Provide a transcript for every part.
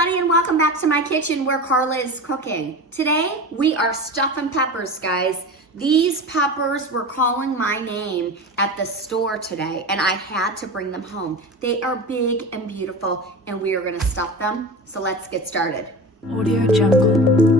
everybody, and welcome back to my kitchen where Carla is cooking. Today, we are stuffing peppers, guys. These peppers were calling my name at the store today, and I had to bring them home. They are big and beautiful, and we are gonna stuff them. So let's get started. Audio Jungle.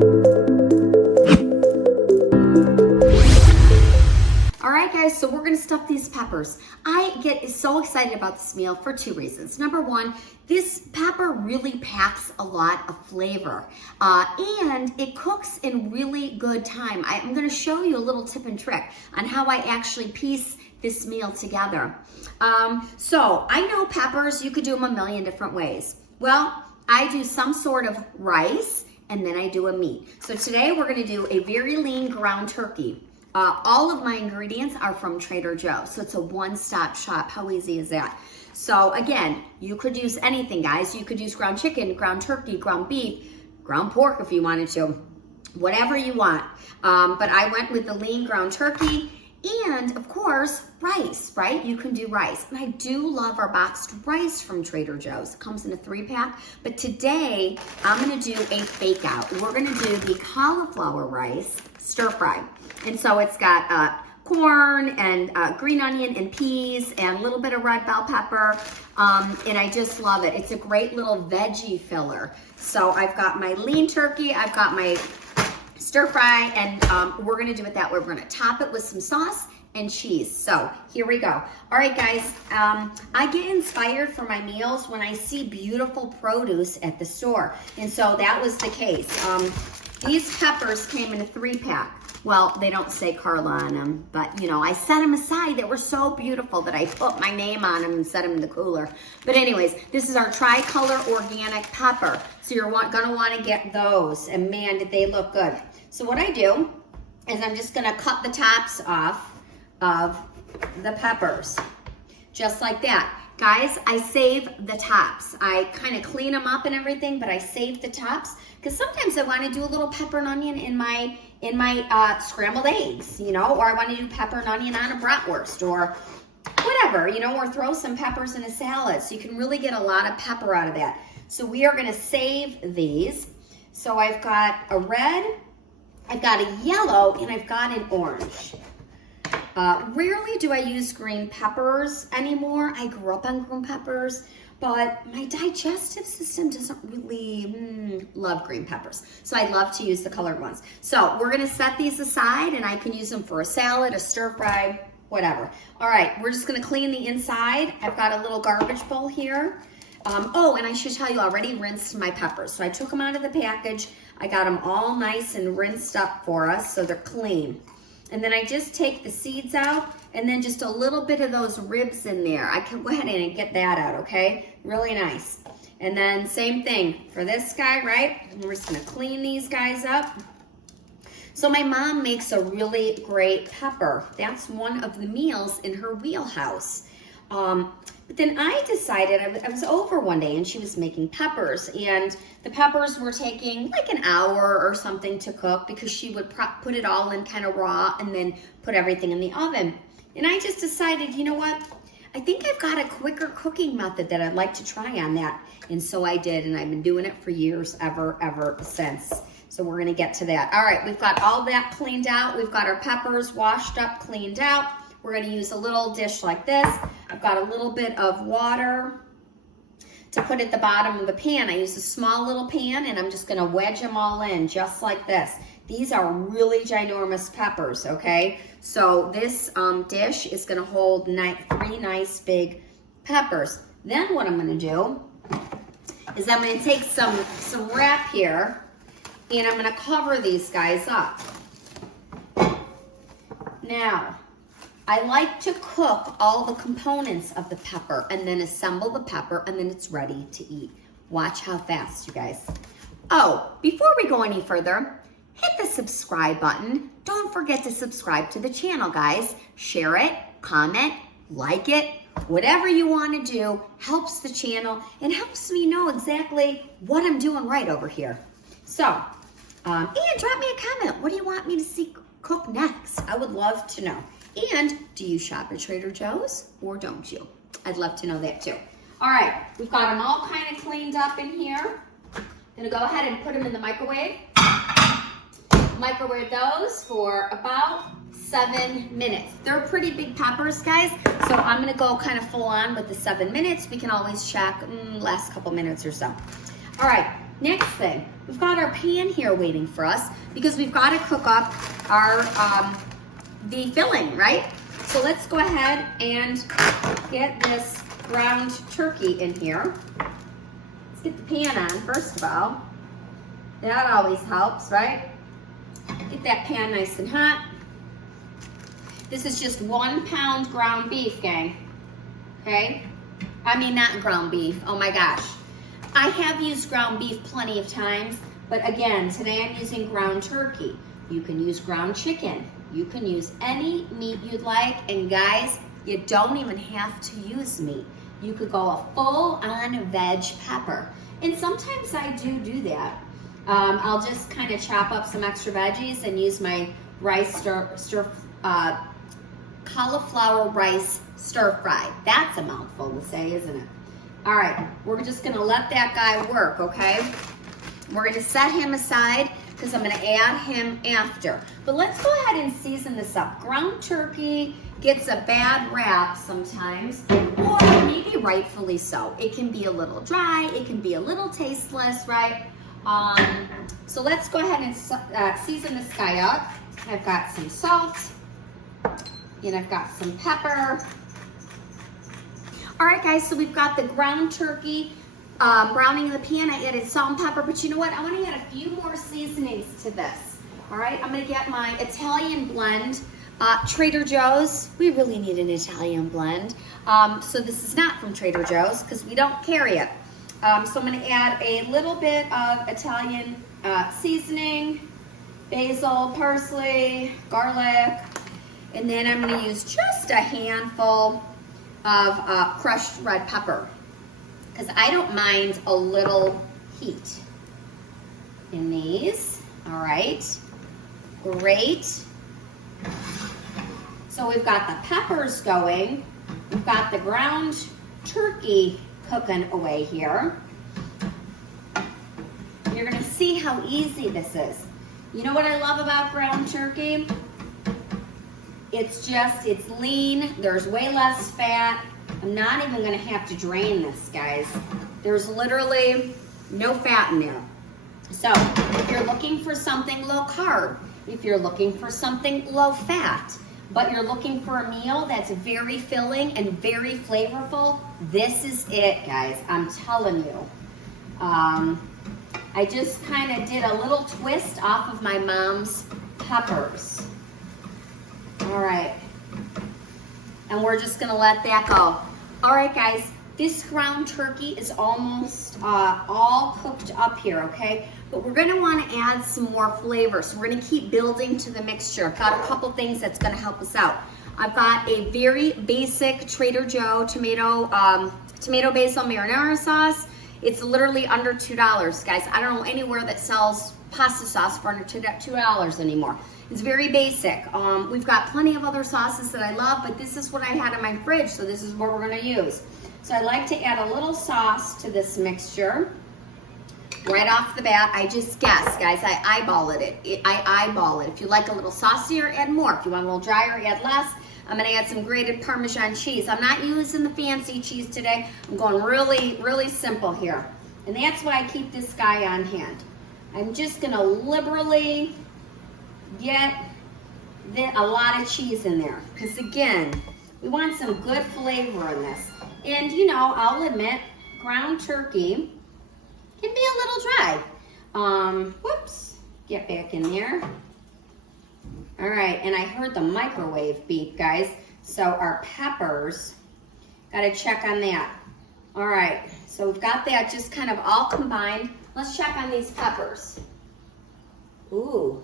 All right, guys, so we're gonna stuff these peppers. I get so excited about this meal for two reasons. Number one, this pepper really packs a lot of flavor, and it cooks in really good time. I'm gonna show you a little tip and trick on how I actually piece this meal together. So I know peppers, you could do them a million different ways. Well, I do some sort of rice, and then I do a meat. So today we're gonna do a very lean ground turkey. All of my ingredients are from Trader Joe's, so it's a one-stop shop. How easy is that? So again, you could use anything, guys. You could use ground chicken, ground turkey, ground beef, ground pork if you wanted to, whatever you want. But I went with the lean ground turkey and, of course, rice, right? You can do rice. And I do love our boxed rice from Trader Joe's. It comes in a 3-pack. But today, I'm going to do a fake out. We're going to do the cauliflower rice stir fry. And so it's got corn and green onion and peas and a little bit of red bell pepper. And I just love it. It's a great little veggie filler. So I've got my lean turkey. I've got my stir fry, and we're gonna do it that way. We're gonna top it with some sauce and cheese. So here we go. All right, guys, I get inspired for my meals when I see beautiful produce at the store. And so that was the case. These peppers came in a 3-pack. Well, they don't say Carla on them, but you know, I set them aside. They were so beautiful that I put my name on them and set them in the cooler. But anyways, this is our tricolor organic pepper. So you're gonna wanna get those, and man, did they look good. So what I do is I'm just gonna cut the tops off of the peppers, just like that. Guys, I save the tops. I kind of clean them up and everything, but I save the tops because sometimes I want to do a little pepper and onion in my scrambled eggs, you know, or I want to do pepper and onion on a bratwurst or whatever, you know, or throw some peppers in a salad. So you can really get a lot of pepper out of that. So we are going to save these. So I've got a red, I've got a yellow, and I've got an orange. Rarely do I use green peppers anymore. I grew up on green peppers, but my digestive system doesn't really love green peppers. So I love to use the colored ones. So we're gonna set these aside, and I can use them for a salad, a stir fry, whatever. All right, we're just gonna clean the inside. I've got a little garbage bowl here. Oh, and I should tell you, I already rinsed my peppers. So I took them out of the package. I got them all nice and rinsed up for us, so they're clean. And then I just take the seeds out, and then just a little bit of those ribs in there. I can go ahead and get that out, okay? Really nice. And then same thing for this guy, right? And we're just gonna clean these guys up. So my mom makes a really great pepper. That's one of the meals in her wheelhouse. But then I decided, I was over one day and she was making peppers, and the peppers were taking like an hour or something to cook because she would put it all in kind of raw and then put everything in the oven. And I just decided, you know what? I think I've got a quicker cooking method that I'd like to try on that. And so I did, and I've been doing it for years, ever since. So we're gonna get to that. All right, we've got all that cleaned out. We've got our peppers washed up, cleaned out. We're gonna use a little dish like this. I've got a little bit of water to put at the bottom of the pan. I use a small little pan, and I'm just gonna wedge them all in just like this. These are really ginormous peppers, okay? So this dish is gonna hold 3 nice big peppers. Then what I'm gonna do is I'm gonna take some wrap here, and I'm gonna cover these guys up. Now, I like to cook all the components of the pepper and then assemble the pepper, and then it's ready to eat. Watch how fast, you guys. Oh, before we go any further, hit the subscribe button. Don't forget to subscribe to the channel, guys. Share it, comment, like it, whatever you want to do helps the channel and helps me know exactly what I'm doing right over here. So, and drop me a comment. What do you want me to see cook next? I would love to know. And do you shop at Trader Joe's or don't you? I'd love to know that too. All right, we've got them all kind of cleaned up in here. gonna go ahead and put them in the microwave. Microwave those for about 7 minutes. They're pretty big peppers, guys, so I'm gonna go kind of full on with the 7 minutes. We can always check last couple minutes or so. All right, next thing, we've got our pan here waiting for us because we've got to cook up our the filling, right? So let's go ahead and get this ground turkey in here. Let's get the pan on first of all. That always helps, right? Get that pan nice and hot. This is just 1 pound ground beef, gang. Okay? I mean, not ground beef. Oh my gosh. I have used ground beef plenty of times, but again, today I'm using ground turkey. You can use ground chicken. You can use any meat you'd like. And guys, you don't even have to use meat. You could go a full-on veg pepper. And sometimes I do that. I'll just kind of chop up some extra veggies and use my rice cauliflower rice stir fry. That's a mouthful to say, isn't it? All right, we're just gonna let that guy work, okay? We're gonna set him aside because I'm gonna add him after. But let's go ahead and season this up. Ground turkey gets a bad rap sometimes, or maybe rightfully so. It can be a little dry, it can be a little tasteless, right? So let's go ahead and season this guy up. I've got some salt, and I've got some pepper. All right, guys, so we've got the ground turkey browning in the pan. I added salt and pepper, but you know what? I want to add a few more seasonings to this. All right, I'm going to get my Italian blend. Trader Joe's, we really need an Italian blend. So this is not from Trader Joe's because we don't carry it. So I'm going to add a little bit of Italian seasoning, basil, parsley, garlic, and then I'm going to use just a handful of crushed red pepper because I don't mind a little heat in these. All right, great. So we've got the peppers going. We've got the ground turkey cooking away here. You're gonna see how easy this is. You know what I love about ground turkey? It's lean, there's way less fat. I'm not even gonna have to drain this, guys. There's literally no fat in there. So if you're looking for something low carb, if you're looking for something low fat, but you're looking for a meal that's very filling and very flavorful, this is it, guys. I'm telling you. I just kind of did a little twist off of my mom's peppers. All right. And we're just gonna let that go. All right, guys, this ground turkey is almost all cooked up here, okay? But we're gonna wanna add some more flavor. So we're gonna keep building to the mixture. I've got a couple things that's gonna help us out. I've got a very basic Trader Joe tomato basil marinara sauce. It's literally under $2, guys. I don't know anywhere that sells pasta sauce for under $2 anymore. It's very basic. We've got plenty of other sauces that I love, but this is what I had in my fridge, so this is what we're gonna use. So I like to add a little sauce to this mixture. Right off the bat, I just guess, guys, I eyeball it. I eyeball it. If you like a little saucier, add more. If you want a little drier, add less. I'm gonna add some grated Parmesan cheese. I'm not using the fancy cheese today. I'm going really, really simple here. And that's why I keep this guy on hand. I'm just gonna liberally get a lot of cheese in there. Because again, we want some good flavor in this. And you know, I'll admit, ground turkey can be a little dry. Whoops, get back in there. All right, and I heard the microwave beep, guys. So our peppers, gotta check on that. All right, so we've got that just kind of all combined. Let's check on these peppers. Ooh,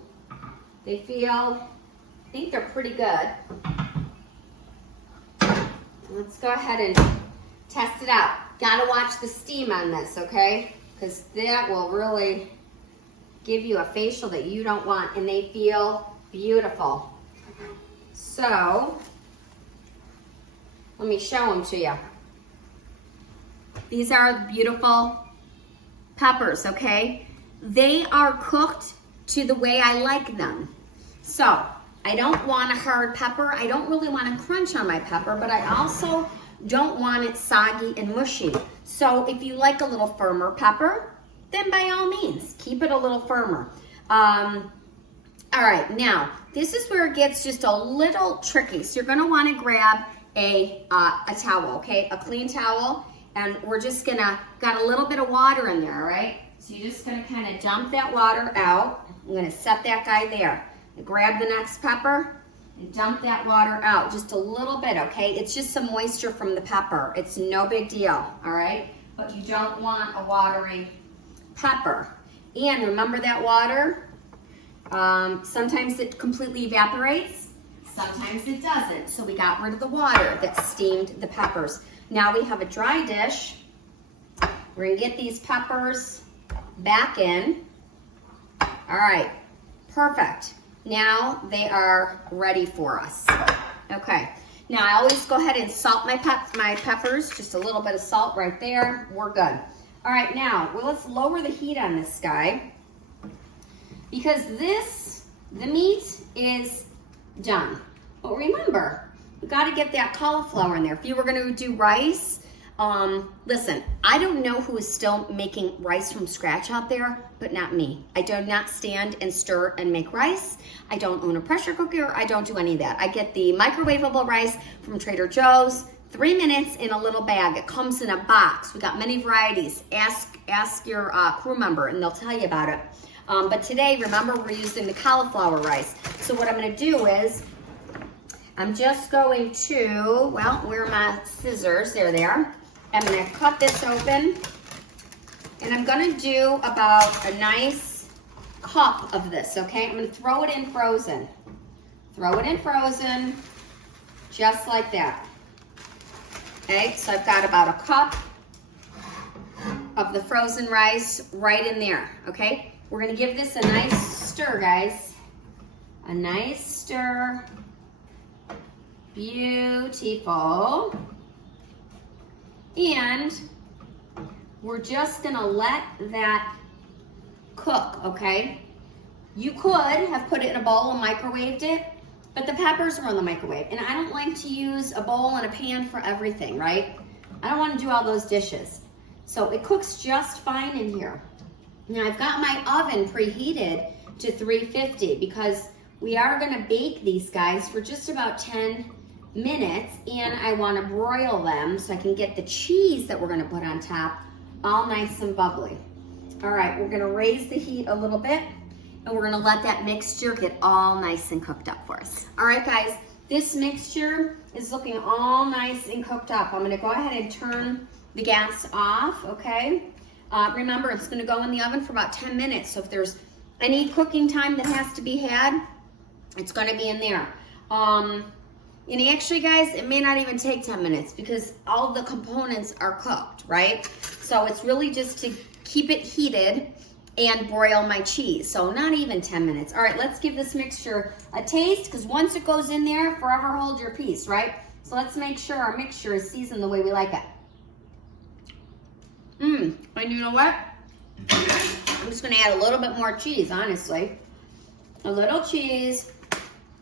they feel, I think they're pretty good. Let's go ahead and test it out. Gotta watch the steam on this, okay? Because that will really give you a facial that you don't want, and they feel beautiful. So, let me show them to you. These are beautiful peppers, okay? They are cooked to the way I like them. So I don't want a hard pepper. I don't really want a crunch on my pepper, but I also don't want it soggy and mushy. So if you like a little firmer pepper, then by all means, keep it a little firmer. All right, now, this is where it gets just a little tricky. So you're gonna wanna grab a towel, okay? A clean towel, and we're just gonna, got a little bit of water in there, all right? So you're just gonna kinda dump that water out. I'm gonna set that guy there. Grab the next pepper and dump that water out, just a little bit, okay? It's just some moisture from the pepper. It's no big deal, all right? But you don't want a watery pepper. And remember that water? Sometimes it completely evaporates, sometimes it doesn't. So we got rid of the water that steamed the peppers. Now we have a dry dish. We're gonna get these peppers back in. All right, perfect. Now they are ready for us. Okay, now I always go ahead and salt my peppers, just a little bit of salt right there. We're good. All right, now, well, let's lower the heat on this guy because the meat is done. But remember, we gotta get that cauliflower in there. If you were gonna do rice, listen, I don't know who is still making rice from scratch out there, but not me. I do not stand and stir and make rice. I don't own a pressure cooker. I don't do any of that. I get the microwavable rice from Trader Joe's, 3 minutes in a little bag. It comes in a box. We got many varieties. Ask your crew member and they'll tell you about it. But today, remember, we're using the cauliflower rice. So what I'm gonna do is, I'm just going to, well, where are my scissors? There they are. I'm gonna cut this open and I'm gonna do about a nice cup of this, okay? I'm gonna throw it in frozen. Throw it in frozen, just like that. Okay, so I've got about a cup of the frozen rice right in there, okay? We're gonna give this a nice stir, guys. A nice stir. Beautiful. And we're just gonna let that cook, okay? You could have put it in a bowl and microwaved it, but the peppers are in the microwave. And I don't like to use a bowl and a pan for everything, right? I don't wanna do all those dishes. So it cooks just fine in here. Now I've got my oven preheated to 350 because we are gonna bake these guys for just about 10 minutes and I wanna broil them so I can get the cheese that we're gonna put on top all nice and bubbly. All right, we're gonna raise the heat a little bit and we're gonna let that mixture get all nice and cooked up for us. All right, guys, this mixture is looking all nice and cooked up. I'm gonna go ahead and turn the gas off, okay? Remember, it's gonna go in the oven for about 10 minutes, so if there's any cooking time that has to be had, it's gonna be in there. And actually, guys, it may not even take 10 minutes because all the components are cooked, right? So it's really just to keep it heated and broil my cheese. So not even 10 minutes. All right, let's give this mixture a taste because once it goes in there, forever hold your peace, right? So let's make sure our mixture is seasoned the way we like it. And you know what? I'm just gonna add a little bit more cheese, honestly. A little cheese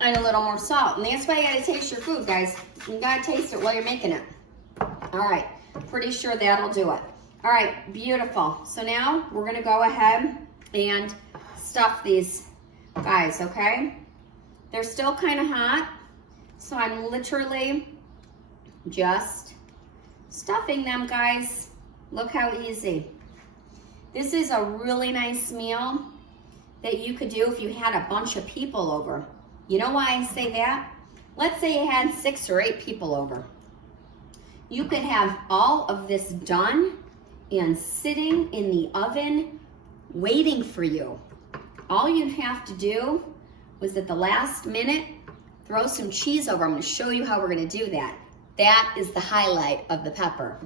and a little more salt. And that's why you gotta taste your food, guys. You gotta taste it while you're making it. All right, pretty sure that'll do it. All right, beautiful. So now we're gonna go ahead and stuff these guys, okay? They're still kind of hot, so I'm literally just stuffing them, guys. Look how easy. This is a really nice meal that you could do if you had a bunch of people over. You know why I say that? Let's say you had 6 or 8 people over. You could have all of this done and sitting in the oven waiting for you. All you'd have to do was at the last minute, throw some cheese over. I'm gonna show you how we're gonna do that. That is the highlight of the pepper.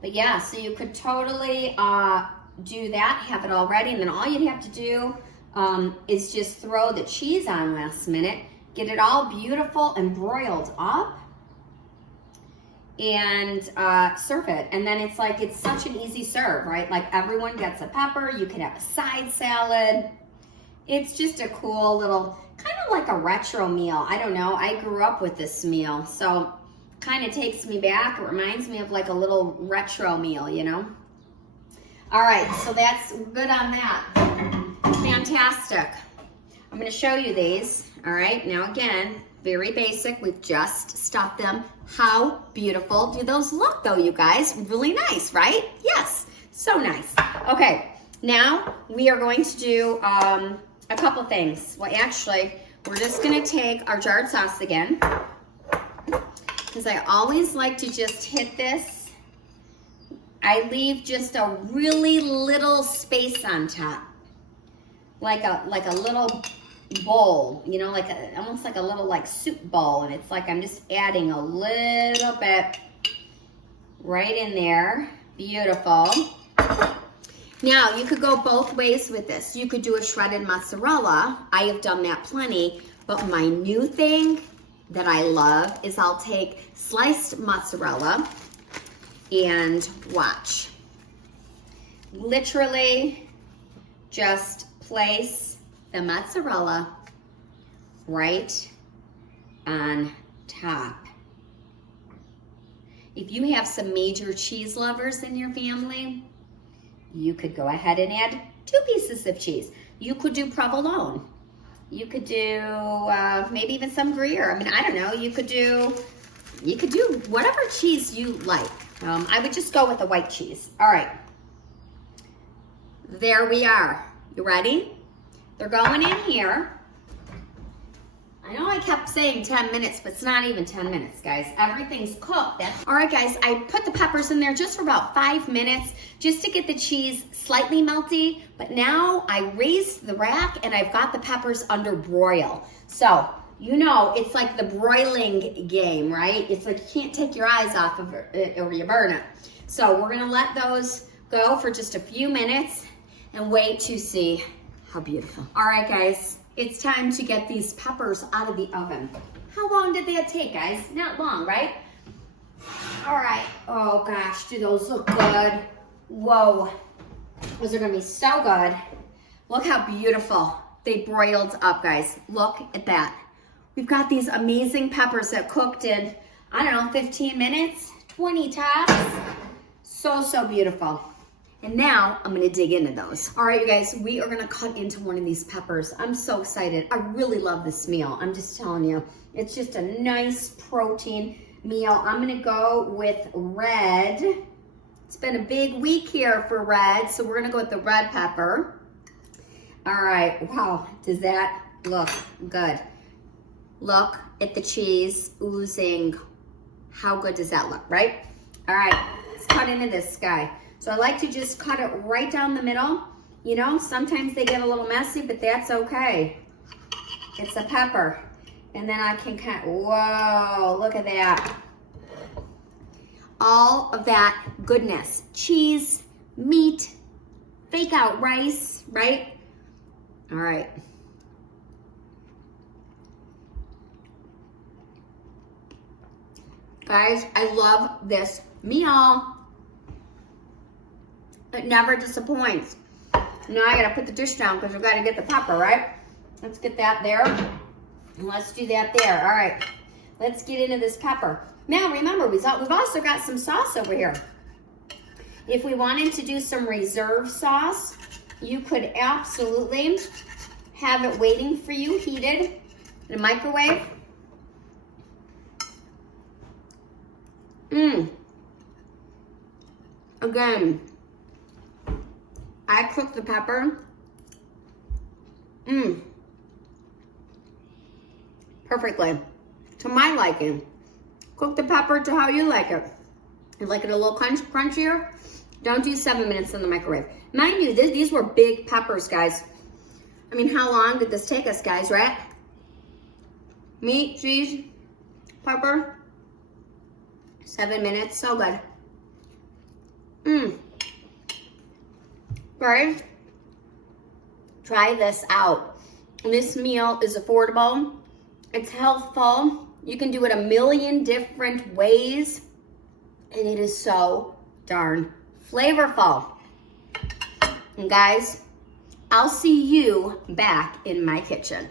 But yeah, so you could totally do that, have it all ready, and then all you'd have to do is just throw the cheese on last minute, get it all beautiful and broiled up, and serve it. And then it's like, it's such an easy serve, right? Like everyone gets a pepper. You can have a side salad. It's just a cool little, kind of like a retro meal. I don't know. I grew up with this meal. So kind of takes me back. It reminds me of like a little retro meal, you know? All right, so that's good on that. Fantastic. I'm gonna show you these. All right, now again, very basic. We've just stuffed them. How beautiful do those look though, you guys? Really nice, right? Yes, so nice. Okay, now we are going to do a couple things. Well, actually, we're just gonna take our jarred sauce again, because I always like to just hit this. I leave just a really little space on top, like a little bowl, you know, like almost like a little like soup bowl, and it's like I'm just adding a little bit right in there. Beautiful. Now you could go both ways with this. You could do a shredded mozzarella. I have done that plenty, but my new thing that I love is I'll take sliced mozzarella and watch. Literally just place the mozzarella right on top. If you have some major cheese lovers in your family, you could go ahead and add 2 pieces of cheese. You could do provolone. You could do maybe even some Gruyere. I mean, I don't know. You could do whatever cheese you like. I would just go with the white cheese. All right. There we are. You ready? They're going in here. I know I kept saying 10 minutes, but it's not even 10 minutes, guys. Everything's cooked. All right, guys, I put the peppers in there just for about 5 minutes just to get the cheese slightly melty. But now I raised the rack and I've got the peppers under broil. So, you know, it's like the broiling game, right? It's like you can't take your eyes off of it or you burn it. So we're gonna let those go for just a few minutes and wait to see how beautiful. All right, guys, it's time to get these peppers out of the oven. How long did that take, guys? Not long, right? All right. Oh gosh, do those look good? Whoa, those are gonna be so good. Look how beautiful they broiled up, guys. Look at that. We've got these amazing peppers that cooked in, I don't know, 15 minutes, 20 tops. So, so beautiful. And now I'm gonna dig into those. All right, you guys, we are gonna cut into one of these peppers. I'm so excited. I really love this meal. I'm just telling you, it's just a nice protein meal. I'm gonna go with red. It's been a big week here for red, so we're gonna go with the red pepper. All right, wow, does that look good? Look at the cheese oozing. How good does that look, right? All right, let's cut into this guy. So I like to just cut it right down the middle. You know, sometimes they get a little messy, but that's okay. It's a pepper. And then I can cut, whoa, look at that. All of that goodness. Cheese, meat, fake out rice, right? All right. Guys, I love this meal. It never disappoints. Now I gotta put the dish down because I've gotta get the pepper, right? Let's get that there. And let's do that there. All right, let's get into this pepper. Now remember, we've also got some sauce over here. If we wanted to do some reserve sauce, you could absolutely have it waiting for you, heated in a microwave. Again, I cook the pepper. Perfectly. To my liking. Cook the pepper to how you like it. You like it a little crunchier? Don't do 7 minutes in the microwave. Mind you, these were big peppers, guys. I mean, how long did this take us, guys, right? Meat, cheese, pepper. 7 minutes, so good. Guys, try this out. This meal is affordable. It's healthful. You can do it a million different ways. And it is so darn flavorful. And guys, I'll see you back in my kitchen.